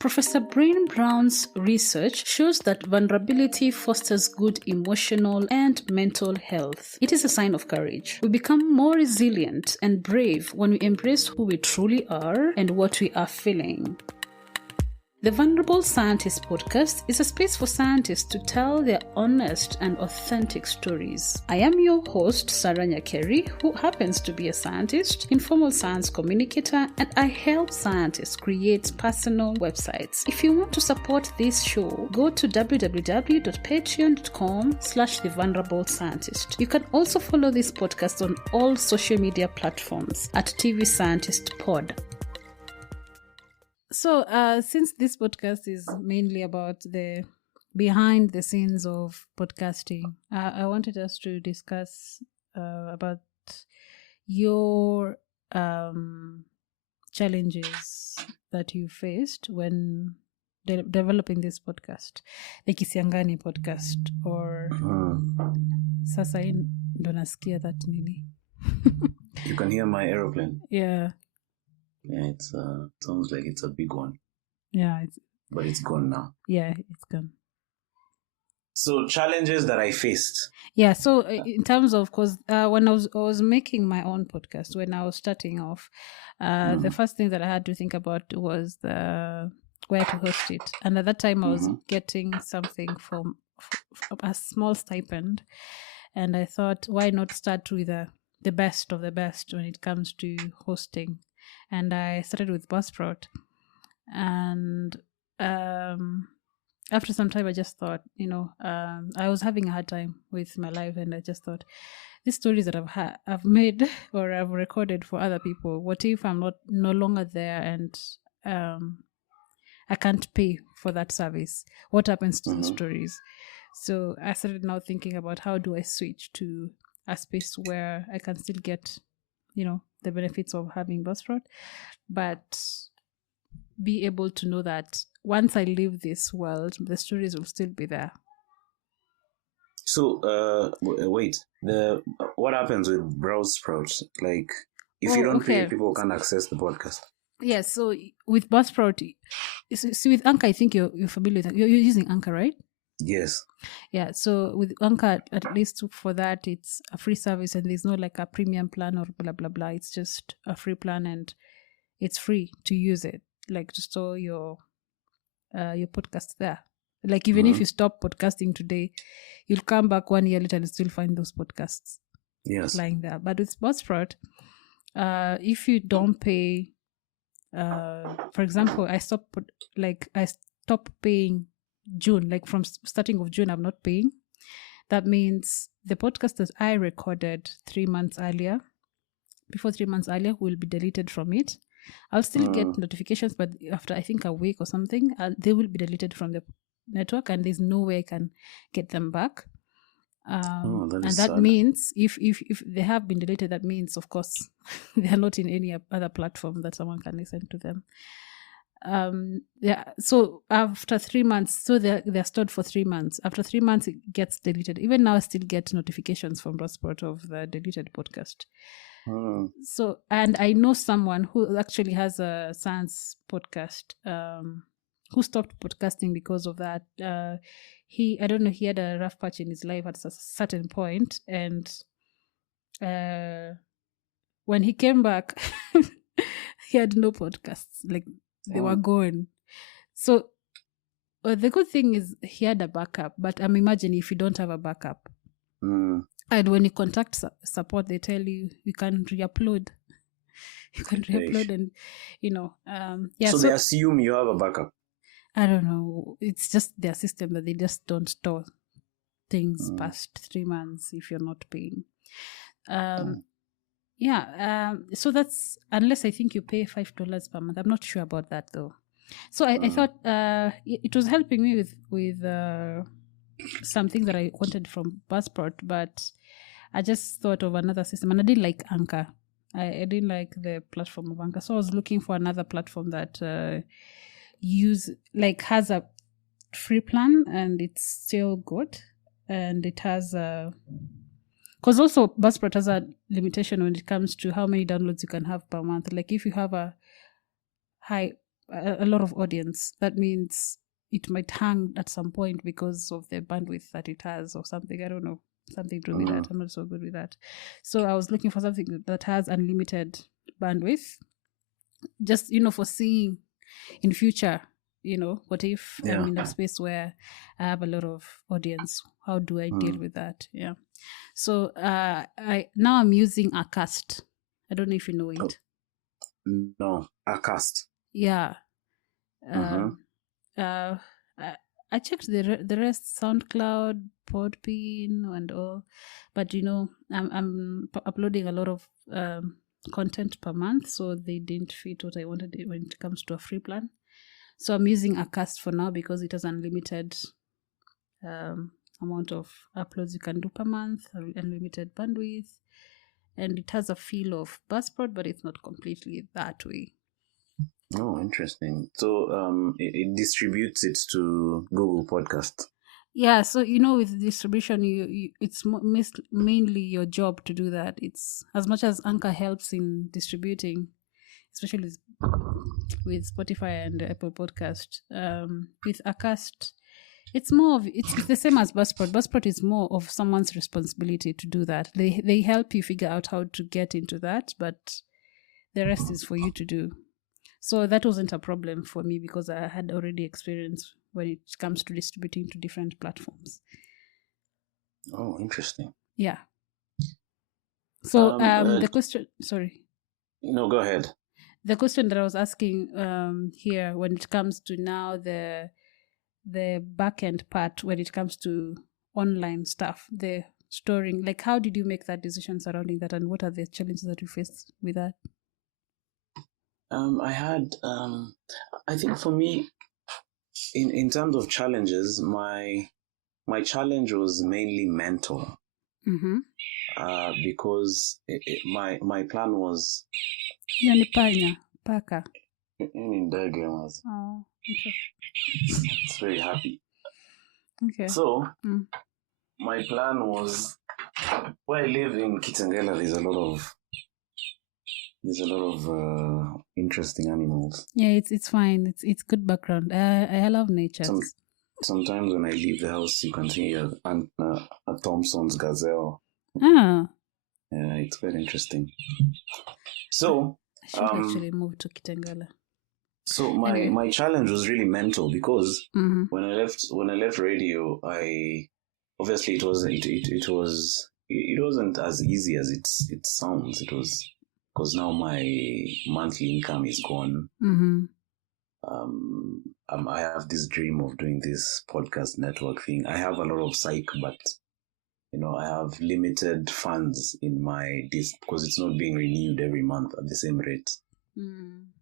Professor Brain Brown's research shows that vulnerability fosters good emotional and mental health. It is a sign of courage. We become more resilient and brave when we embrace who we truly are and what we are feeling. The Vulnerable Scientist podcast is a space for scientists to tell their honest and authentic stories. I am your host, Sarah Nyakeri, who happens to be a scientist, informal science communicator, and I help scientists create personal websites. If you want to support this show, go to www.patreon.com/thevulnerable-scientist. You can also follow this podcast on all social media platforms at TV Scientist Pod. So, since this podcast is mainly about the behind the scenes of podcasting, I wanted us to discuss about your challenges that you faced when developing this podcast, the Kisiangani podcast, or sasa hii ndo nasikia that nini. You can hear my aeroplane. Yeah. Yeah, it sounds like it's a big one. Yeah, but it's gone now. Yeah, it's gone. So challenges that I faced. Yeah, so in terms of, because when I was making my own podcast, when I was starting off, the first thing that I had to think about was where to host it. And at that time, I was getting something from a small stipend, and I thought, why not start with the best of the best when it comes to hosting? And I started with Buzzsprout, and after some time I just thought, I was having a hard time with my life, and I just thought, these stories that I've made or I've recorded for other people, what if I'm no longer there and I can't pay for that service? What happens to the stories? So I started now thinking about, how do I switch to a space where I can still get the benefits of having Buzzsprout, but be able to know that once I leave this world, the stories will still be there. So, wait, what happens with Buzzsprout? Like, if you don't pay, people can't access the podcast. Yeah, so with Buzzsprout, so with Anchor, I think you're familiar with that. You're using Anchor, right? Yes. Yeah, so with Anchor, at least for that, it's a free service, and there's no like a premium plan or blah blah blah. It's just a free plan, and it's free to use it, like to store your podcast there. Like even if you stop podcasting today, you'll come back 1 year later and still find those podcasts lying there. But with Buzzsprout, if you don't pay, for example, I stopped paying June, like from starting of June, I'm not paying. That means the podcast that I recorded 3 months earlier, will be deleted from it. I'll still get notifications, but after I think a week or something, they will be deleted from the network, and there's no way I can get them back. And that sad. Means if they have been deleted, that means, of course, they are not in any other platform that someone can listen to them. So after 3 months, so they're stored for 3 months. After 3 months, it gets deleted. Even now, I still get notifications from Buzzsprout of the deleted podcast. So, and I know someone who actually has a science podcast, who stopped podcasting because of that. He had a rough patch in his life at a certain point, and when he came back, he had no podcasts. Like, they were gone. So the good thing is he had a backup, but I'm imagining if you don't have a backup, and when you contact support, they tell you can re-upload. You can re-upload, and So they assume you have a backup. I don't know. It's just their system that they just don't store things past 3 months if you're not paying. So that's, unless I think you pay $5 per month. I'm not sure about that though. So I thought it was helping me with something that I wanted from Buzzsprout, but I just thought of another system, and I didn't like Anchor. I didn't like the platform of Anchor, so I was looking for another platform that has a free plan, and it's still good, and it has because also Buzzsprout has a limitation when it comes to how many downloads you can have per month. Like if you have a high a lot of audience. That means it might hang at some point because of the bandwidth that it has or something. I don't know. Something to do with that. I'm not so good with that. So I was looking for something that has unlimited bandwidth. Just, for seeing in future, what if I'm in a space where I have a lot of audience? How do I deal with that? Yeah. So I'm using Acast. I don't know if you know it. No, Acast. Yeah. I checked the rest, SoundCloud, Podbean, and all, but I'm uploading a lot of content per month, so they didn't fit what I wanted when it comes to a free plan. So I'm using Acast for now because it has unlimited amount of uploads you can do per month, unlimited bandwidth, and it has a feel of Buzzsprout, but it's not completely that way. Oh, interesting. So it distributes it to Google Podcast. Yeah, so with distribution, it's mainly your job to do that. It's as much as Anchor helps in distributing, especially with Spotify and Apple Podcast. With Acast, it's more of it's the same as Buzzsprout. Buzzsprout is more of someone's responsibility to do that. They help you figure out how to get into that, but the rest is for you to do. So that wasn't a problem for me because I had already experience when it comes to distributing to different platforms. Oh, interesting. Yeah. So the question, sorry. No, go ahead. The question that I was asking here, when it comes to now the back-end part, when it comes to online stuff, the storing, like how did you make that decision surrounding that, and what are the challenges that you faced with that? I think for me, in terms of challenges, my challenge was mainly mental. Because my plan was. Yani paka. Oh, okay. It's very happy. Okay. So my plan was, where I live in Kitengela, there's a lot of interesting animals. Yeah, it's fine. It's good background. I love nature. Sometimes when I leave the house, you can see a Thompson's gazelle. Ah. Yeah, it's quite interesting. So I should actually move to Kitengela. So my challenge was really mental because when I left radio, obviously it wasn't as easy as it sounds. It was because now my monthly income is gone. I have this dream of doing this podcast network thing. I have a lot of psych, but I have limited funds in my disc because it's not being renewed every month at the same rate.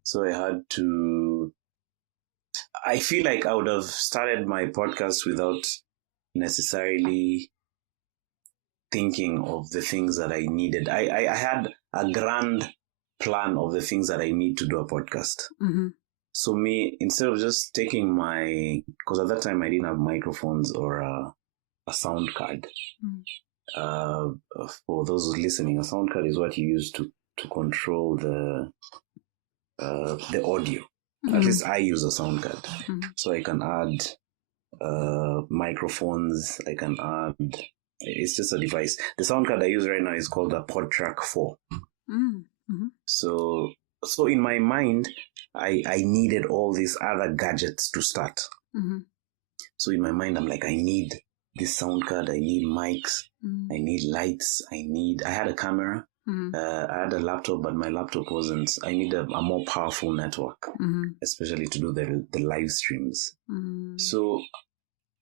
So I feel like I would have started my podcast without necessarily thinking of the things that I needed. I had a grand plan of the things that I need to do a podcast. So instead of just taking because at that time I didn't have microphones or a sound card. For those listening, a sound card is what you use to control the audio. At least I use a sound card. So I can add microphones. I can add. It's just a device. The sound card I use right now is called a PodTrack 4. So in my mind, I needed all these other gadgets to start. So in my mind, I'm like, I need this sound card. I need mics. I need lights. I had a camera. I had a laptop, but my laptop wasn't. I need a more powerful network, especially to do the live streams. So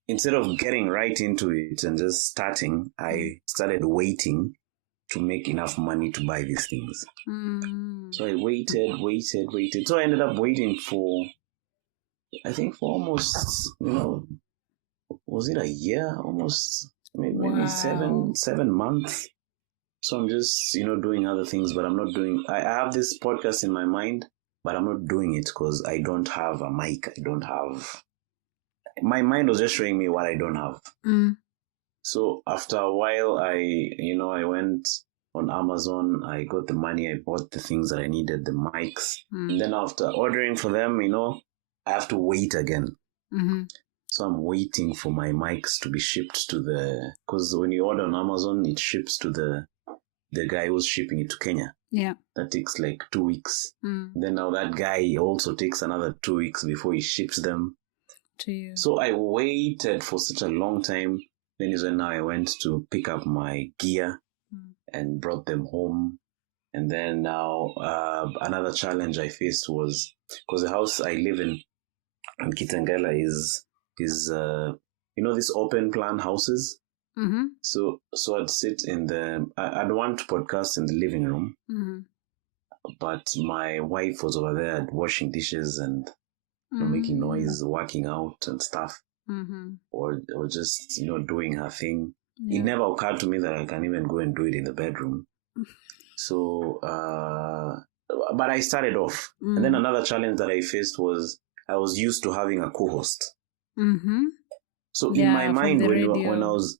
instead of getting right into it and just starting, I started waiting to make enough money to buy these things. So I waited. So I ended up waiting for almost, was it a year? Almost, maybe 7 months. So I'm just, doing other things, but I'm not doing. I have this podcast in my mind, but I'm not doing it because I don't have a mic. I don't have. My mind was just showing me what I don't have. So after a while, I went on Amazon. I got the money. I bought the things that I needed, the mics. And then after ordering for them, I have to wait again. So I'm waiting for my mics to be shipped to because when you order on Amazon, it ships to the guy who's shipping it to Kenya. Yeah. That takes like 2 weeks. Then now that guy also takes another 2 weeks before he ships them to you. So I waited for such a long time. Then is when now I went to pick up my gear and brought them home. And then now another challenge I faced was because the house I live in Kitengela is these open plan houses. So I'd sit in I'd want to podcast in the living room, but my wife was over there washing dishes and making noise, working out and stuff, or just doing her thing. It never occurred to me that I can even go and do it in the bedroom. So, but I started off, and then another challenge that I faced was I was used to having a co-host. So in my mind, when I was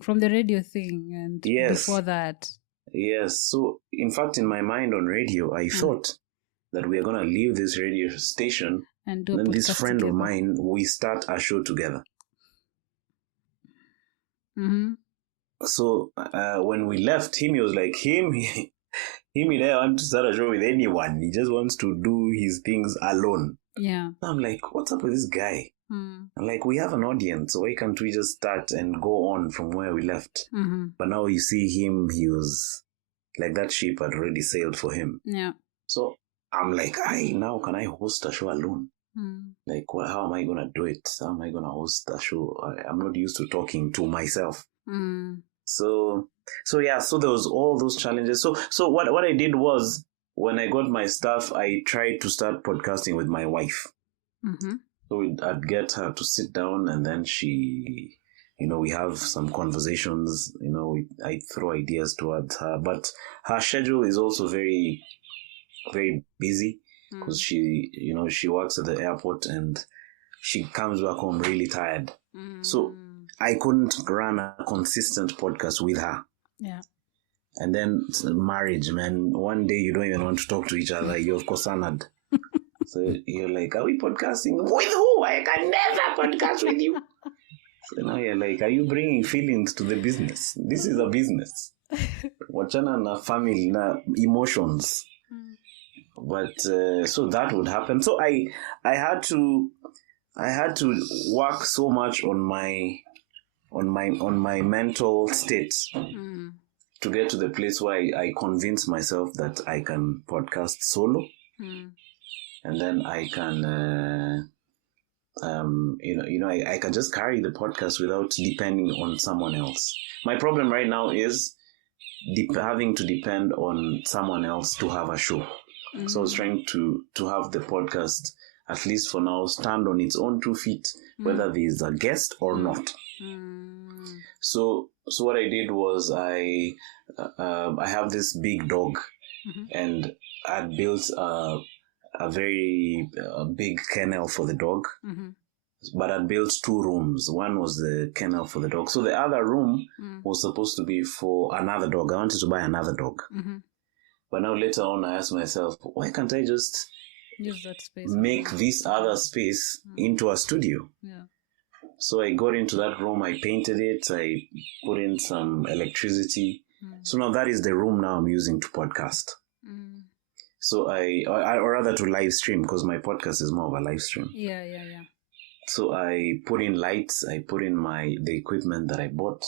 from the radio thing, and before that, yes. So in fact, in my mind on radio, I thought that we are gonna leave this radio station, and then this friend together. Of mine, we start a show together. So when we left him, he was like, he didn't want to start a show with anyone. He just wants to do his things alone. Yeah. I'm like, what's up with this guy? I'm like, we have an audience, so why can't we just start and go on from where we left? But now you see him, he was like that ship had already sailed for him. Yeah. So I'm like, now can I host a show alone? Like, how am I going to do it? How am I going to host a show? I'm not used to talking to myself. So there was all those challenges. So what I did was, when I got my stuff, I tried to start podcasting with my wife. So I'd get her to sit down, and then she, we have some conversations, I throw ideas towards her, but her schedule is also very, very busy because she works at the airport and she comes back home really tired. So I couldn't run a consistent podcast with her. Yeah. And then marriage, man. One day you don't even want to talk to each other. You're of course honored. So you're like, are we podcasting? With who? I can never podcast with you. So now you're like, are you bringing feelings to the business? This is a business. Wachana na family, na emotions. But so that would happen. So I had to work so much on my mental state to get to the place where I convince myself that I can podcast solo, and then I can I can just carry the podcast without depending on someone else. My problem right now is having to depend on someone else to have a show. So I was trying to have the podcast, at least for now, stand on its own 2 feet, whether there's a guest or not. So what I did was I have this big dog, and I built a very big kennel for the dog, but I built 2 rooms. One was the kennel for the dog. So the other room was supposed to be for another dog. I wanted to buy another dog. But now later on, I asked myself, why can't I just use that space, make this other space into a studio? Yeah. So I got into that room, I painted it, I put in some electricity. So now that is the room now I'm using to podcast. So or rather to live stream, because my podcast is more of a live stream. Yeah. So I put in lights, I put in the equipment that I bought,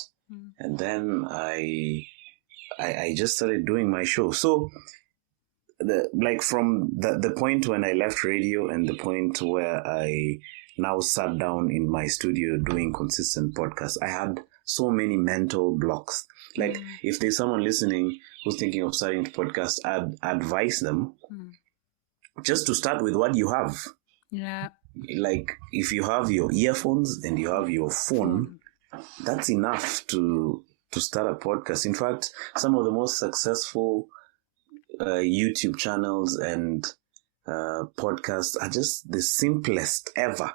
and then I just started doing my show. So from the point when I left radio and the point where I now sat down in my studio doing consistent podcasts, I had so many mental blocks. Like, if there's someone listening who's thinking of starting to podcast, I'd advise them just to start with what you have. Yeah. Like, if you have your earphones and you have your phone, that's enough to start a podcast. In fact, some of the most successful YouTube channels and podcasts are just the simplest ever.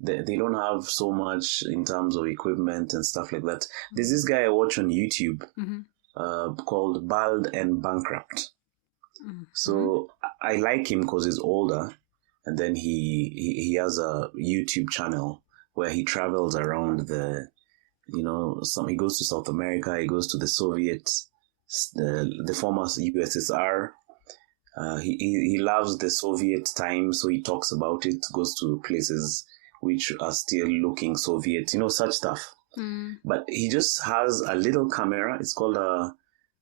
They don't have so much in terms of equipment and stuff like that. There's this guy I watch on YouTube called Bald and Bankrupt. So I like him because he's older, And then he has a YouTube channel where he travels around he goes to South America, he goes to the Soviets, the former USSR. He loves the Soviet time, so he talks about it, goes to places which are still looking Soviet, such stuff. But he just has a little camera. It's called a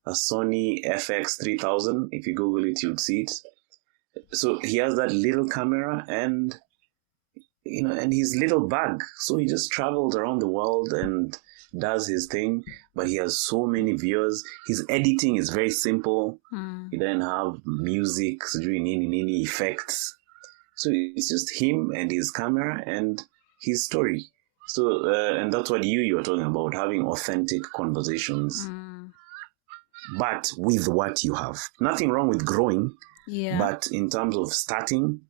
Sony FX3000. If you Google it, you'd see it. So he has that little camera and his little bag. So he just travels around the world and does his thing. But he has so many viewers. His editing is very simple. He doesn't have music, doing any effects. So it's just him and his camera and his story. So, and that's what you were talking about, having authentic conversations. But with what you have. Nothing wrong with growing. Yeah. But in terms of starting,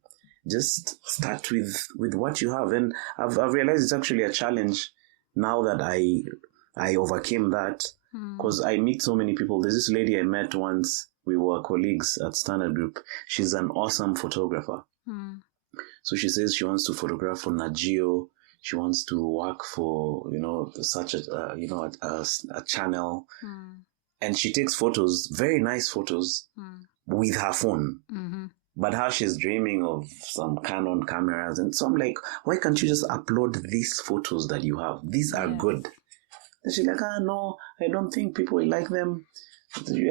just start with what you have. And I've realized it's actually a challenge now that I overcame that, because I meet so many people. There's this lady I met once. We were colleagues at Standard Group. She's an awesome photographer. So she says she wants to photograph for Nat Geo. She wants to work for, such a channel. And she takes photos, very nice photos, with her phone. But how she's dreaming of some Canon cameras. And so I'm like, why can't you just upload these photos that you have? These are good. And she's like, no, I don't think people will like them.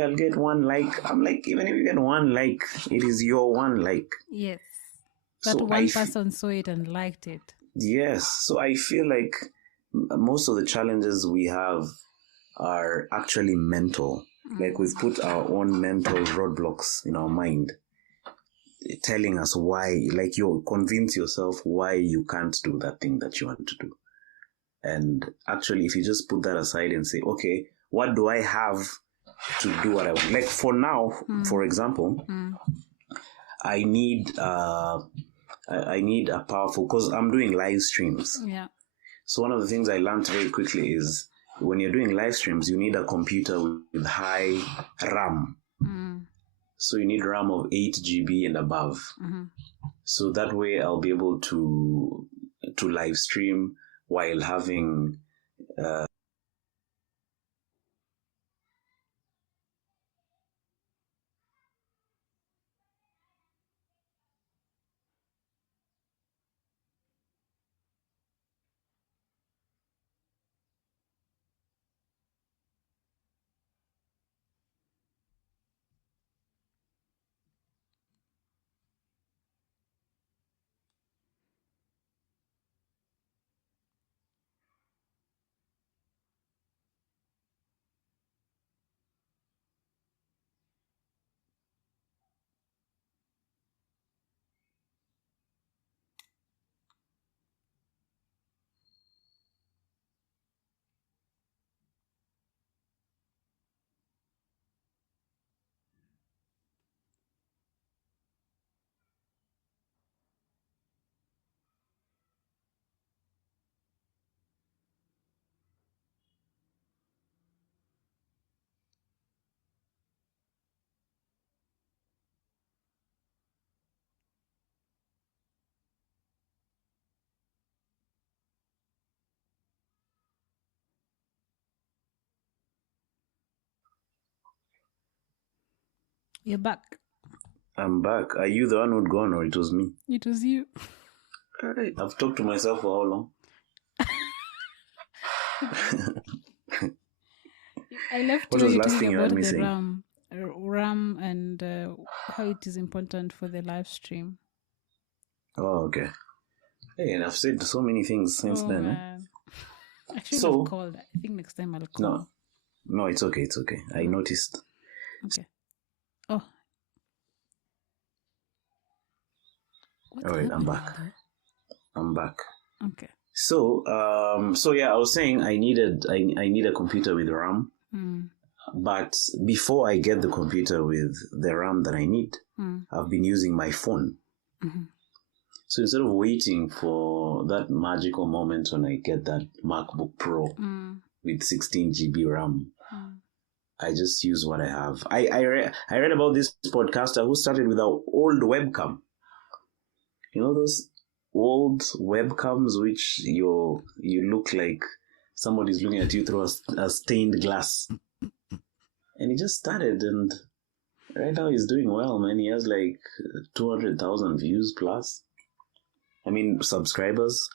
I'll get one like. I'm like, even if you get one like, it is your one like. Yes. That so one person saw it and liked it. Yes. So I feel like most of the challenges we have are actually mental. Like we've put our own mental roadblocks in our mind, telling us why, like you convince yourself why you can't do that thing that you want to do. And actually, if you just put that aside and say, okay, what do I have to do what I want? Like for now, for example, I need a powerful, because I'm doing live streams. Yeah. So one of the things I learned very quickly is when you're doing live streams, you need a computer with high RAM. So you need RAM of 8 GB and above. So that way I'll be able to live stream while having You're back. I'm back. Are you the one who'd gone, or it was me? It was you. All right. I've talked to myself for how long? I left what was the last thing you heard me say? RAM and how it is important for the live stream. Oh, okay. Hey, and I've said so many things since then. I should have called. I think next time I'll call. No, it's okay. It's okay. I noticed. Okay. Oh. All right, I'm back. Okay. So yeah, I was saying I need a computer with RAM. But before I get the computer with the RAM that I need, I've been using my phone. So instead of waiting for that magical moment when I get that MacBook Pro with 16 GB RAM, I just use what I have. I read about this podcaster who started with an old webcam. you know those old webcams which you look like somebody's looking at you through a stained glass. And he just started, and right now he's doing well, man. He has like 200,000 views plus. I mean, subscribers.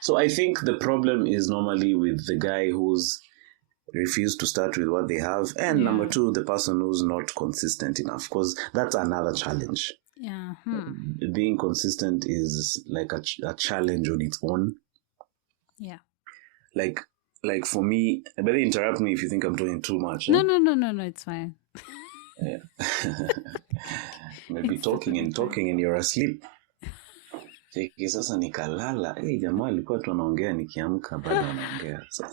So I think the problem is normally with the guy who's refused to start with what they have, and number two, the person who's not consistent enough, because that's another challenge. Yeah. Being consistent is like a challenge on its own. Yeah. Like for me, I better interrupt me if you think I'm doing too much. No, it's fine. Yeah. Maybe talking and you're asleep. Sasa nikalala. Jamaa alikuwa tu anaongea nikiamka bado anaongea. So,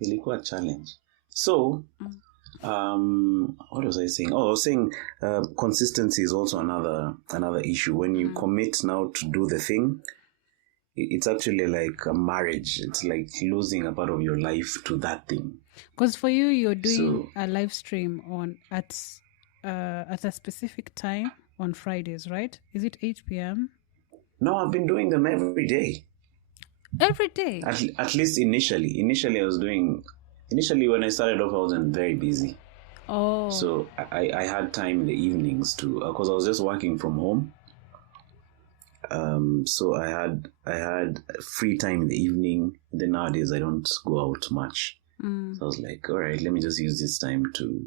ilikuwa challenge. So, what was I saying? Oh, I was saying consistency is also another issue. When you commit now to do the thing, it's actually like a marriage. It's like losing a part of your life to that thing. Because for you, you're doing a live stream at a specific time on Fridays, right? Is it 8 p.m.? No, I've been doing them every day. Every day? At least initially. Initially, when I started off, I wasn't very busy. Oh. So I had time in the evenings to, because I was just working from home. So I had free time in the evening. Then nowadays I don't go out much. So I was like, all right, let me just use this time to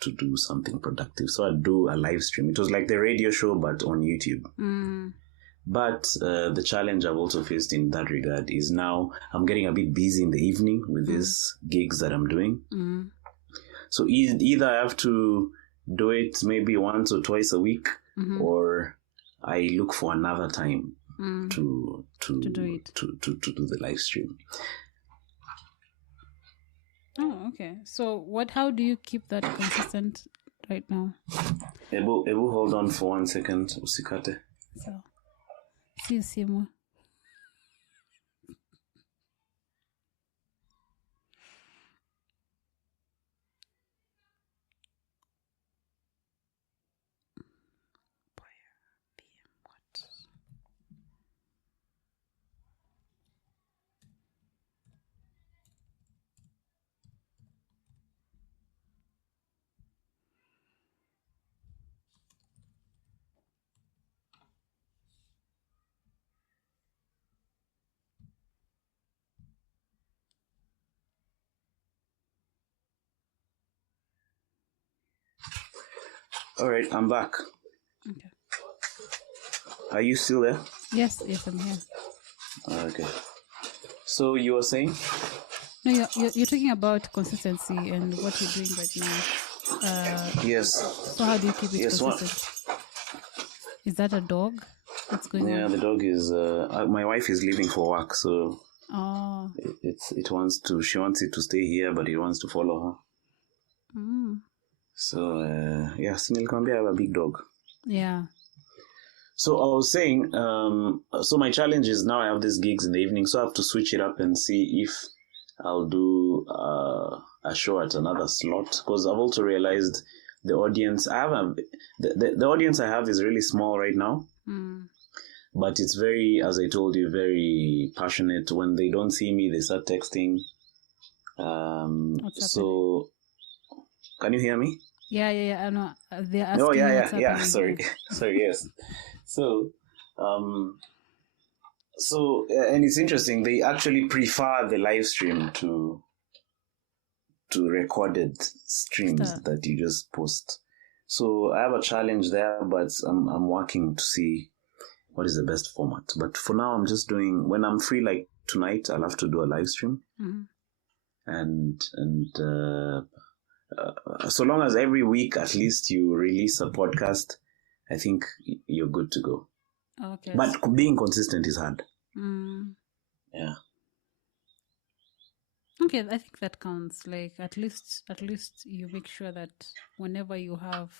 do something productive. So I'd do a live stream. It was like the radio show, but on YouTube. But the challenge I've also faced in that regard is now I'm getting a bit busy in the evening with these gigs that I'm doing. So either I have to do it maybe once or twice a week, or I look for another time to do it, to do the live stream. Oh, okay. So how do you keep that consistent right now? Ebu, hold on for 1 second. Usikate. So, see you more. All right, I'm back. Okay. Are you still there? Yes, I'm here. Okay. So you were saying? No, you're talking about consistency and what you're doing right now. Yes. So how do you keep it consistent? Is that a dog? What's going on? Yeah, the dog is. My wife is leaving for work, so. Oh. She wants it to stay here, but it wants to follow her. So nilikwambia I have a big dog. Yeah. So I was saying, so my challenge is now I have these gigs in the evening, so I have to switch it up and see if I'll do a show at another slot, because I've also realized the audience I have, the audience I have is really small right now. But it's very, as I told you, very passionate. When they don't see me, they start texting. So, can you hear me? Yeah. I know. They're asking. Yeah. Sorry, yes. So, and it's interesting. They actually prefer the live stream to recorded streams that you just post. So I have a challenge there, but I'm working to see what is the best format. But for now, I'm just doing, when I'm free, like tonight, I'll have to do a live stream. And so long as every week, at least you release a podcast, I think you're good to go. Okay. But being consistent is hard. Yeah. Okay, I think that counts. Like at least you make sure that whenever you have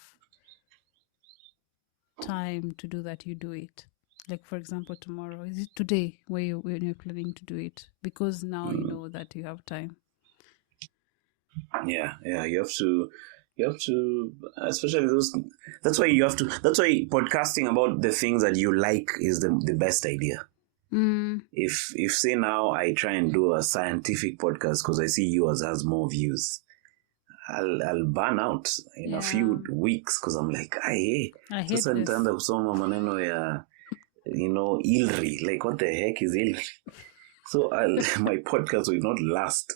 time to do that, you do it. Like for example, tomorrow, is it today when you're planning to do it? Because now you know that you have time. Yeah, you have to. You have to, especially those. That's why podcasting about the things that you like is the best idea. If say now I try and do a scientific podcast because I see yours has more views, I'll burn out in a few weeks because I'm like, hey, I hate this. Nitaanza kusoma maneno ya, ILRI. Like, what the heck is ILRI? So my podcast will not last.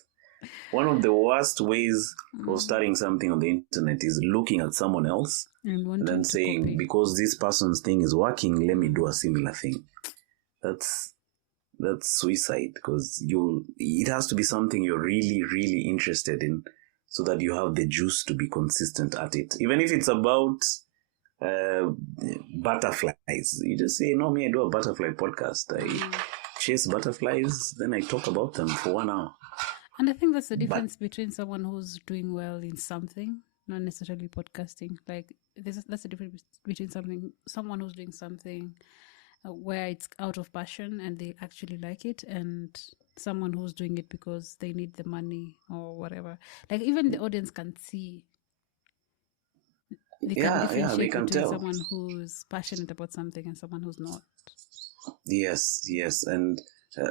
One of the worst ways of starting something on the internet is looking at someone else and then saying, copy. Because this person's thing is working, let me do a similar thing. That's suicide, because it has to be something you're really, really interested in so that you have the juice to be consistent at it. Even if it's about butterflies, you just say, no, me, I do a butterfly podcast. I chase butterflies, then I talk about them for 1 hour. And I think that's the difference between someone who's doing well in something, not necessarily podcasting. Like, that's the difference between someone who's doing something where it's out of passion and they actually like it, and someone who's doing it because they need the money or whatever. Like, even the audience can see. They can differentiate between tell. Someone who's passionate about something and someone who's not. Yes. And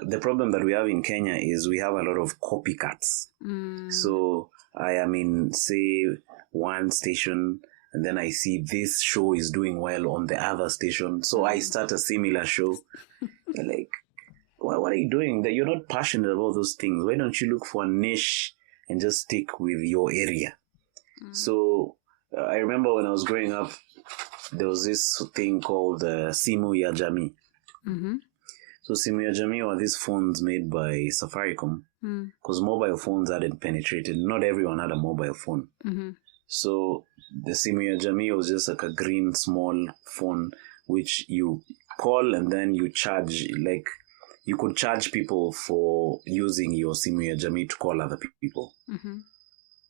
the problem that we have in Kenya is we have a lot of copycats. So I am in, say, one station, and then I see this show is doing well on the other station, so I start a similar show. Like, what are you doing? That you're not passionate about those things. Why don't you look for a niche and just stick with your area? So I remember when I was growing up, there was this thing called Simu ya Jamii. So Simu ya Jamii were these phones made by Safaricom, because mobile phones hadn't penetrated. Not everyone had a mobile phone. So the Simu ya Jamii was just like a green small phone which you call and then you charge. Like, you could charge people for using your Simu ya Jamii to call other people.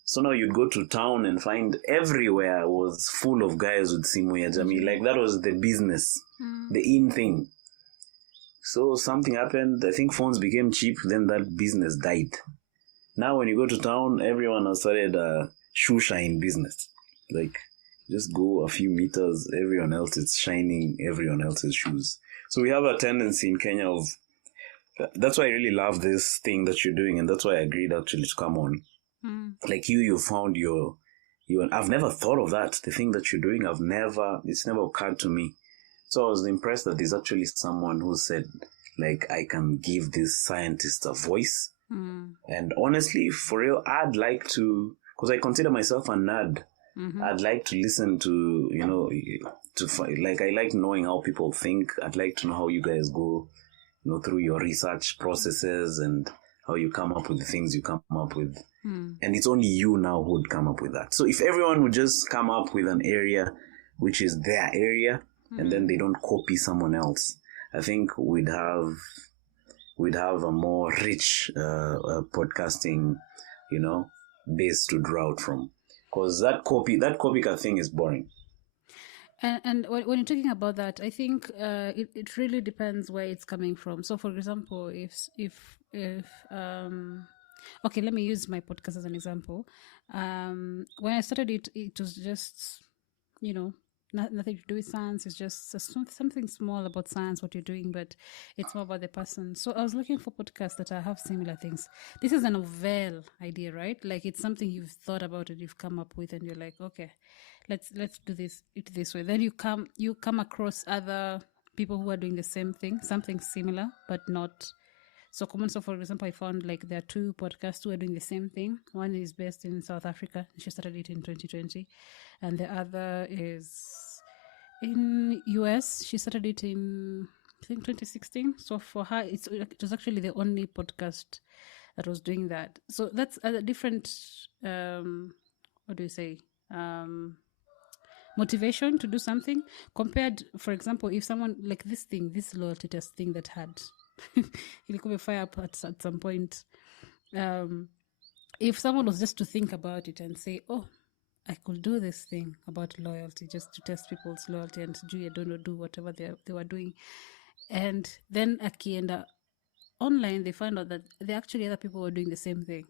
So now you'd go to town and find everywhere was full of guys with Simu ya Jamii. Like, that was the business, the in thing. So something happened. I think phones became cheap. Then that business died. Now when you go to town, everyone has started a shoe shine business. Like, just go a few meters, everyone else is shining everyone else's shoes. So we have a tendency in Kenya of... That's why I really love this thing that you're doing, and that's why I agreed actually to come on. Like, you found your... I've never thought of that. The thing that you're doing, it's never occurred to me. So I was impressed that there's actually someone who said, like, I can give this scientist a voice. And honestly, for real, I'd like to, because I consider myself a nerd. I'd like to listen to, I like knowing how people think. I'd like to know how you guys go, through your research processes and how you come up with the things you come up with. And it's only you now who would come up with that. So if everyone would just come up with an area which is their area, and then they don't copy someone else, I think we'd have a more rich podcasting, base to draw out from. Because that copycat thing is boring. And when you're talking about that, I think it really depends where it's coming from. So, for example, if okay, let me use my podcast as an example. When I started it was just, nothing to do with science. It's just something small about science, what you're doing, but it's more about the person. So I was looking for podcasts that have similar things. This is a novel idea, right? Like, it's something you've thought about it, you've come up with, and you're like, okay, let's do this way. Then you come across other people who are doing the same thing, something similar, but not so common. So, for example, I found like there are 2 podcasts who are doing the same thing. One is based in South Africa. She started it in 2020. And the other is in US. She started it in, I think, 2016. So for her, it was actually the only podcast that was doing that. So that's a different, motivation to do something compared, for example, if someone like this loyalty test thing that had ilikuwa fire up at some point. If someone was just to think about it and say, oh, I could do this thing about loyalty, just to test people's loyalty and do whatever they were doing, and then akienda online, they found out that there actually other people were doing the same thing,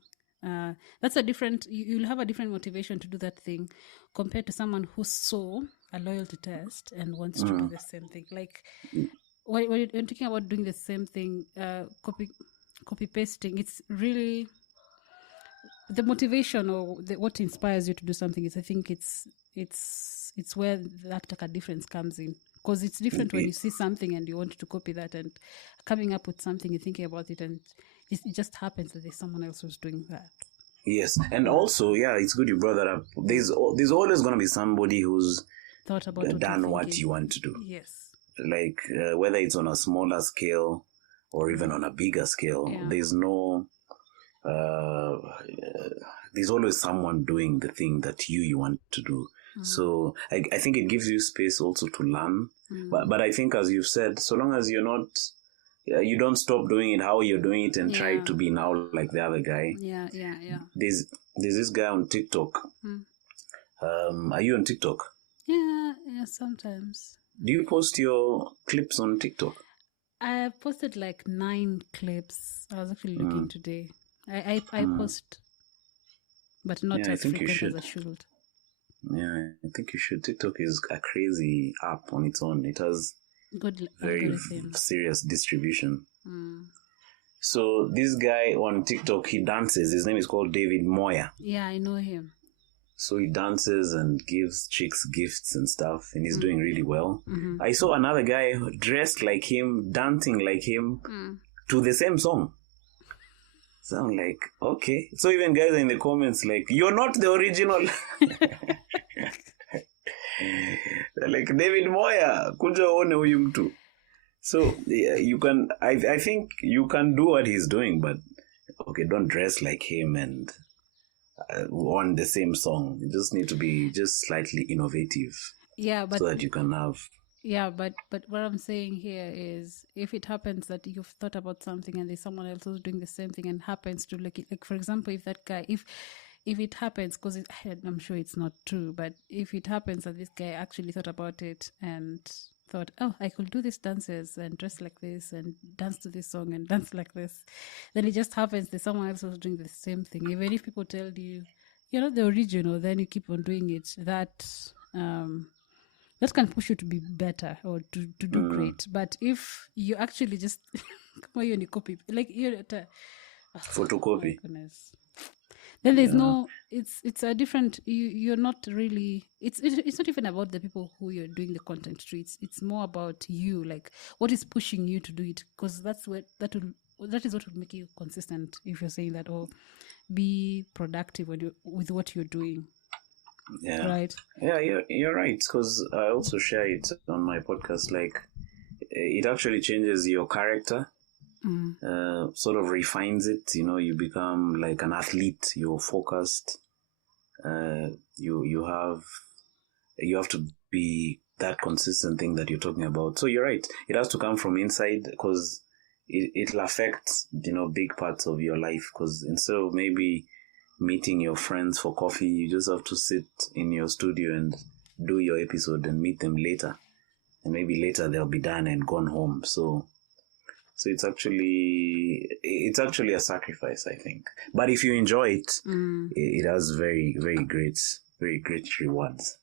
That's a different, you'll have a different motivation to do that thing compared to someone who saw a loyalty test and wants to do the same thing. Like when you're talking about doing the same thing, copy pasting, it's really the motivation or what inspires you to do something is, I think it's where that like a difference comes in, because it's different when you see something and you want to copy that and coming up with something, you're thinking about it, and it just happens that there's someone else who's doing that. Yes, and also, it's good you brought that up. There's always going to be somebody who's thought about done what you want to do. Yes. Like whether it's on a smaller scale or even on a bigger scale, there's always someone doing the thing that you want to do. So I think it gives you space also to learn. But I think, as you've said, so long as you're not, you don't stop doing it how you're doing it and try to be now like the other guy. Yeah. There's this guy on TikTok. Are you on TikTok? Yeah, sometimes. Do you post your clips on TikTok? I posted like 9 clips. I was actually looking today. I post, but not as frequent as I should. Yeah, I think you should. TikTok is a crazy app on its own. It has very serious distribution. So this guy on TikTok, he dances. His name is called David Moya. Yeah, I know him. So he dances and gives chicks gifts and stuff, and he's doing really well. I saw another guy dressed like him, dancing like him, to the same song. So I'm like, okay. So even guys in the comments like, you're not the original. They're like, David Moya, kuja one huyu mtu. So you can, I think you can do what he's doing, but okay, don't dress like him and on the same song. You just need to be just slightly innovative. Yeah, but so that you can have. Yeah, but what I'm saying here is, if it happens that you've thought about something and there's someone else who's doing the same thing and happens to like for example, if that guy, if it happens, because I'm sure it's not true, but if it happens that this guy actually thought about it and thought, oh, I could do these dances and dress like this and dance to this song and dance like this, then it just happens that someone else was doing the same thing. Even if people tell you you're not the original, then you keep on doing it. That can push you to be better or to do great. But if you actually just copy, like you're photocopy, then there's no, it's a different, you're not really, it's not even about the people who you're doing the content to. It's more about you, like what is pushing you to do it, because that is what will make you consistent, if you're saying that, or be productive with what you're doing. Yeah. Right. Yeah, you're right. Because I also share it on my podcast. Like, it actually changes your character, sort of refines it. You become like an athlete. You're focused. You have to be that consistent thing that you're talking about. So you're right. It has to come from inside, because it'll affect big parts of your life. Because instead of maybe meeting your friends for coffee, you just have to sit in your studio and do your episode and meet them later, and maybe later they'll be done and gone home. So it's actually a sacrifice, I think, but if you enjoy it, it has very, very great rewards.